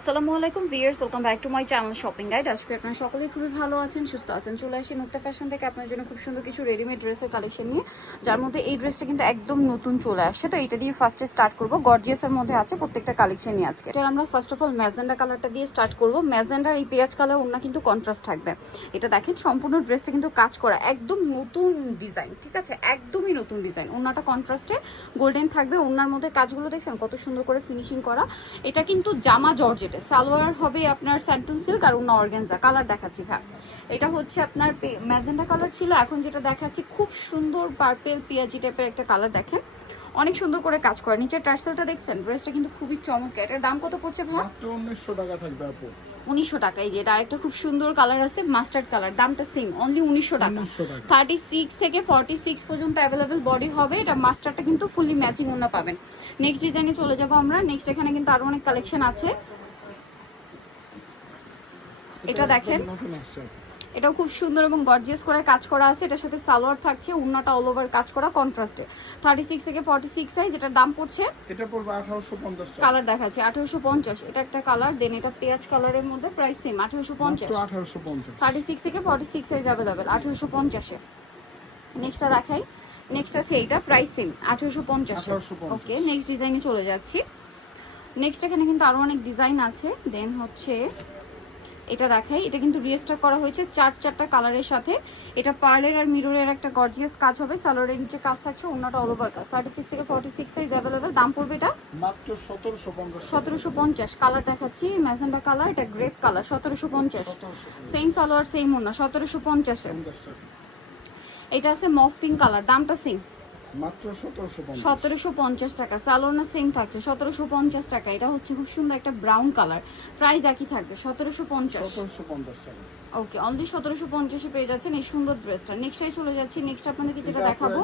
আসসালামু আলাইকুম viewers welcome back to my channel shopping guide আজকে আপনারা সকলে খুবই ভালো আছেন, সুস্থ আছেন। চলে আসি মুক্তা ফ্যাশন থেকে আপনার জন্য খুব সুন্দর কিছু রেডিমেড ড্রেসের কালেকশন নিয়ে। যার মধ্যে এই ড্রেসটা কিন্তু একদম নতুন চলে আসছে। তো এটা দিয়ে ফার্স্টে স্টার্ট করব। গর্জিয়াসের মধ্যে আছে প্রত্যেকটা কালেকশন নিয়ে আজকে। এটা আমরা ফার্স্ট অফ অল ম্যাজেন্ডা কালারটা দিয়ে স্টার্ট করব। ম্যাজেন্ডার এই পেঁয়াজ কালার ওনা কিন্তু কন্ট্রাস্ট থাকবে। এটা দেখেন, সম্পূর্ণ ড্রেসটা কিন্তু কাজ করা একদম নতুন ডিজাইন ঠিক আছে? একদমই নতুন ডিজাইন ওনাটা কন্ট্রাস্টে গোল্ডেন থাকবে। ওনার মধ্যে কাজগুলো দেখছেন, কত সুন্দর করে ফিনিশিং করা। এটা কিন্তু জামা জর্জেটে সালোয়ার হবে আপনার স্যান্টুন সিল্ক আর অন্য অর্গেনজা কালার দেখাচ্ছি ভাই। এটা হচ্ছে আপনার ম্যাজেন্ডা কালার ছিল এখন যেটা দেখাচ্ছি খুব সুন্দর পার্পেল পিয়াজি টাইপের একটা কালার দেখেন। অনেক সুন্দর করে কাজ করে। নিচের টার্সেলটা দেখছেন? ড্রেসটা কিন্তু খুবই চমৎকার। এটার দাম কত পড়ছে ভাই? মাত্র উনিশশো টাকা থাকবে আপু। উনিশশো টাকা। এই যে এটা আরেকটা খুব সুন্দর কালার আছে মাস্টার্ড কালার। দামটা সেম অনলি উনিশশো টাকা। উনিশশো টাকা। থার্টি সিক্স থেকে ফর্টি সিক্স পর্যন্ত অ্যাভেলেবেল বডি হবে। এটা মাস্টারটা কিন্তু ফুললি ম্যাচিং ওনা পাবেন। নেক্সট ডিজাইনে চলে যাব আমরা। নেক্সট এখানে কিন্তু আরও অনেক কালেকশন আছে। এটা দেখেন। এটাও খুব সুন্দর এবং গর্জিয়াস করে কাজ করা আছে। এটার সাথে সালোয়ার থাকছে উন্নাটা অল ওভার কাজ করা কন্ট্রাস্টে থার্টি সিক্স থেকে ফর্টি সিক্স সাইজ এটার দাম পড়ছে। এটা পড়বে আঠারোশো পঞ্চাশ কালার দেখাচ্ছে আঠারোশো পঞ্চাশ। এটা একটা কালার দেন এটা পেঁয়াজ কালারের মধ্যে প্রাইস সেম আঠারোশো পঞ্চাশ। আঠারোশো পঞ্চাশ। থার্টি সিক্স থেকে ফর্টি সিক্স সাইজ অ্যাভেলেবেল আঠেরোশো পঞ্চাশে। নেক্সটটা দেখাই। নেক্সট আছে এইটা প্রাইস সেম আঠেরোশো পঞ্চাশে। 1850 ওকে নেক্সট ডিজাইনে চলে যাচ্ছি। নেক্সট এখানে কিন্তু আরও অনেক ডিজাইন আছে। দেন হচ্ছে এটা দেখাই। এটা কিন্তু রিস্টার করা হয়েছে চার চারটা কালারের সাথে। এটা পার্লের আর মিররের একটা গর্জিয়াস কাজ হবে। সালোয়ারের নিচে কাজ থাকছে অন্যটা অল ওভার কাজ। থার্টি সিক্স থেকে ফর্টি সিক্স সাইজ অ্যাভেলেবেল দাম পড়বে এটা? মাত্র সতেরোশো পঞ্চাশ সতেরোশো পঞ্চাশ। কালার দেখাচ্ছি ম্যাজেন্ডা কালার এটা গ্রেপ কালার সতেরোশো পঞ্চাশ। সেম সালোয়ার সেম ওনা সতেরোশো পঞ্চাশে পঞ্চাশ এটা আছে মফ পিঙ্ক কালার দামটা সেম মাত্র টাকা। সালোনা সেম থাকছে। সতেরোশো পঞ্চাশ টাকা। এটা হচ্ছে খুব সুন্দর একটা ব্রাউন কালার প্রাইস একই থাকবে। সতেরোশো পঞ্চাশ। সতেরোশো পঞ্চাশ টাকা। ওকে অনলি সতেরোশো পঞ্চাশে পেয়ে যাচ্ছেন এই সুন্দর ড্রেসটা নেক্সটাই চলে যাচ্ছি নেক্সট আপনাদেরকে যেটা দেখাবো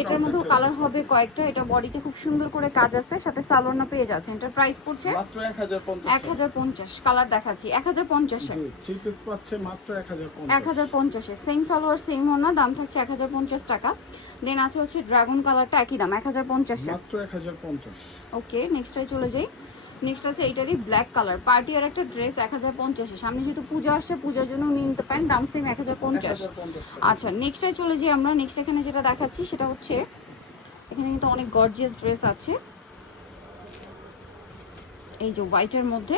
এটার মধ্যেও কালার হবে কয়েকটা এটা বডিতে খুব সুন্দর করে কাজ আছে সাথে সালোনা পেয়ে যাচ্ছেন। এটার প্রাইস পড়ছে মাত্র এক হাজার পঞ্চাশ। কালার দেখাচ্ছি এক হাজার পঞ্চাশে। এক হাজার পঞ্চাশে। সেম সালোয়ার সেম ওনা দাম থাকছে এক হাজার পঞ্চাশ টাকা। দেন আছে হচ্ছে ড্রাগন কালারটা একই দাম এক হাজার পঞ্চাশে। ওকে নেক্সটটাই চলে যাই। নেক্সট আছে এইটারই ব্ল্যাক কালার পার্টি আর একটা ড্রেস এক হাজার পঞ্চাশে। সামনে যেহেতু পূজা আসছে পূজার জন্য নিয়ে নিতে পারেন দাম সেম এক হাজার পঞ্চাশ। আচ্ছা নেক্সটে চলে যাই আমরা নেক্সট এখানে যেটা দেখাচ্ছি সেটা হচ্ছে এখানে কিন্তু অনেক গর্জিয়াস ড্রেস আছে। এই যে হোয়াইটের মধ্যে।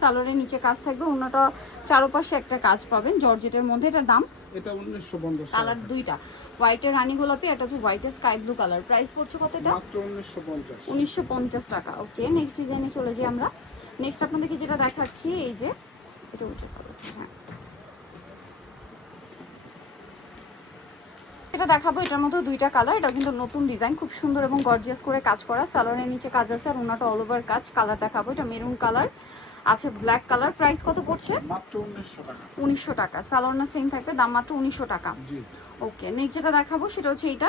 সালোয়ারের নিচে কাজ থাকবে। অন্যটা চারোপাশে একটা কাজ পাবেন জর্জেটের মধ্যে। এটার দাম? এটা উনিশশো পঞ্চাশ টাকা। কালার দুইটা। হোয়াইটের রানী গোলাপি একটা হচ্ছে হোয়াইটের স্কাই ব্লু কালার। প্রাইস পড়ছে কত এটা? মাত্র উনিশশো পঞ্চাশ। উনিশশো পঞ্চাশ টাকা। ওকে নেক্সট ডিজাইনে চলে যাই আমরা। নেক্সট আপনাদেরকে যেটা দেখাচ্ছি এই যে এটা উঠে হ্যাঁ। এটা দেখাবো এটার মধ্যে দুইটা কালার। এটা কিন্তু নতুন ডিজাইন খুব সুন্দর এবং গর্জিয়াস করে কাজ করা। সালোয়ারের নিচে কাজ আছে আর ওনাটা অল ওভার কাজ। কালার দেখাবো এটা মেরুন কালার আছে ব্ল্যাক কালার প্রাইস কত পড়ছে? মাত্র উনিশশো টাকা। সালোয়ারনা সেম থাকবে দাম মাত্র উনিশশো টাকা। জি ওকে নেক্সট যেটা দেখাবো সেটা হচ্ছে এটা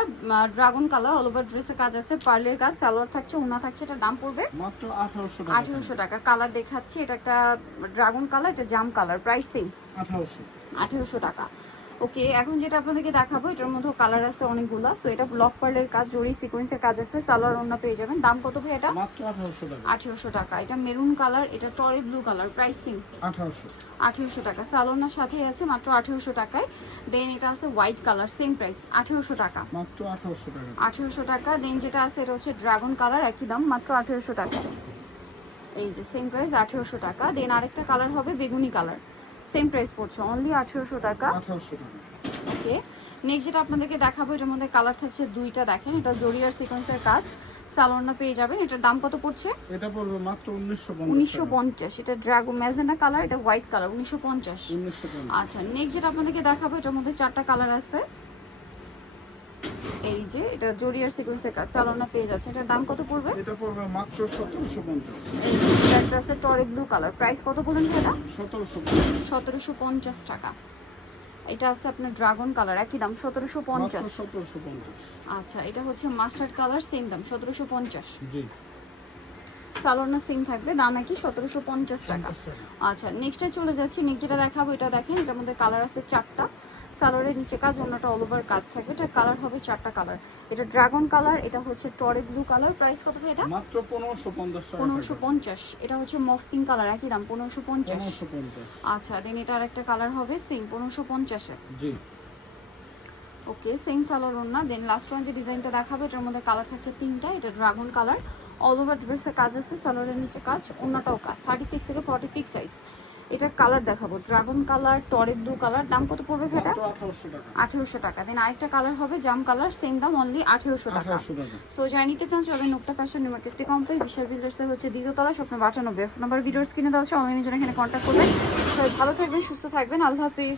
ড্রাগন কালার অল ওভার ড্রেসের কাজ আছে পার্লের কাজ সালোয়ার থাকছে ওনা থাকছে এটা দাম পড়বে মাত্র আঠারোশো টাকা। কালার দেখাচ্ছি এটা একটা ড্রাগন কালার এটা জাম কালার প্রাইস সেম আঠেরোশো টাকা। ওকে এখন যেটা আপনাদেরকে দেখাবো এটার মধ্যে কালার আছে অনেকগুলা। সো এটা ব্লক পার্লের কাজ জরি সিকোয়েন্সের কাজ আছে। সালোয়ার ওনা পেয়ে যাবেন। দাম কত ভাই এটা? মাত্র আঠারোশো টাকা। আঠেরোশো টাকা। এটা মেরুন কালার এটা টরে ব্লু কালার প্রাইস সেম আঠারোশো। আঠেরোশো টাকা। সালোনার সাথেই আছে মাত্র আঠেরোশো টাকায়। দেন এটা আছে হোয়াইট কালার সেম প্রাইস আঠেরোশো টাকা। মাত্র আঠারোশো টাকা। আঠেরোশো টাকা। দেন যেটা আছে এটা হচ্ছে ড্রাগন কালার একই দাম মাত্র আঠেরোশো টাকা। এই যে সেম প্রাইস আঠেরোশো টাকা। দেন আরেকটা কালার হবে বেগুনি কালার সেম প্রাইস পড়ছে অনলি আঠেরোশো টাকা। আঠারোশো টাকা। ওকে নেক্সট যেটা আপনাদেরকে দেখাবো এটার মধ্যে কালার থাকছে দুইটা দেখেন এটা জরিয়ার সিকোয়েন্সের কাজ। সালোনা পেয়ে যাবেন এটার দাম কত পড়ছে? এটা পড়বে মাত্র উনিশশো উনিশশো পঞ্চাশ এটা ড্রাগন ম্যাজেন্ডা কালার এটা হোয়াইট কালার উনিশশো পঞ্চাশ। উনিশশো পঞ্চাশ। আচ্ছা নেক্সট যেটা আপনাদেরকে দেখাবো এটার মধ্যে চারটা কালার আছে। এই যে এটা জরিয়ার সিকোয়েন্সের কাজ। সালোনা পেয়ে যাচ্ছে। এটার দাম কত পড়বে? এটা পড়বে মাত্র সতেরোশো পঞ্চাশ। এটা আছে টরে ব্লু কালার প্রাইস কত বলেন পঞ্চাশ। সতেরোশো পঞ্চাশ টাকা। এটা আছে আপনার ড্রাগন কালার একই দাম সতেরোশো মাত্র পঞ্চাশ সতেরোশো পঞ্চাশ। আচ্ছা এটা হচ্ছে মাস্টার্ড কালার সেম দাম সতেরোশো পঞ্চাশ। জি। সালোনা সেম থাকবে দাম একই সতেরোশো পঞ্চাশ টাকা। আচ্ছা নেক্সটে চলে যাচ্ছি নেক্সট যেটা দেখাবো এটা দেখেন এটার মধ্যে কালার আছে চারটা। সালোয়ারের নিচে কাজ অন্যটা অল ওভার কাজ থাকবে। এটা কালার হবে চারটা কালার এটা ড্রাগন কালার এটা হচ্ছে টরে ব্লু কালার প্রাইস কত ভাই এটা? মাত্র পনেরোশো পঞ্চাশ টাকা পনেরোশো পঞ্চাশ। এটা হচ্ছে মফ পিঙ্ক কালার একই দাম পনেরোশো পঞ্চাশ। পনেরোশো পঞ্চাশ। আচ্ছা দেন এটা আরেকটা কালার হবে সেম পনেরোশো পঞ্চাশে। জি। ওকে সেম সালোয়ার ওড়না। দেন লাস্ট ওয়ান যে ডিজাইনটা দেখাবে এটার মধ্যে কালার থাকছে তিনটা। এটা ড্রাগন কালার অল ওভার ড্রেসে কাজ আছে সালোয়ারের নিচে কাজ অন্যটাও কাজ। থার্টি সিক্স থেকে ফর্টি সিক্স সাইজ এটা কালার দেখাবো। ড্রাগন কালার টরের দু কালার দাম কত পড়বে ভেটা? আঠারোশো টাকা। দেন আরেকটা কালার হবে জাম কালার সেম দাম অনলি আঠেরোশো টাকা। সো যাই নিতে চান সবাই নুক্তা ফ্যাশন নিউ মার্কেটে কমপ্লিট বিশাল বিল্ডার্সের হচ্ছে দ্বিতীয়তলা স্বপ্ন বাটানব্বই নাম্বার ভিডিওস কিনে দেওয়া হচ্ছে অনলাইনে জন্য এখানে কন্ট্যাক্ট করবেন। সবাই ভালো থাকবেন সুস্থ থাকবেন। আল্লাহ হাফিজ।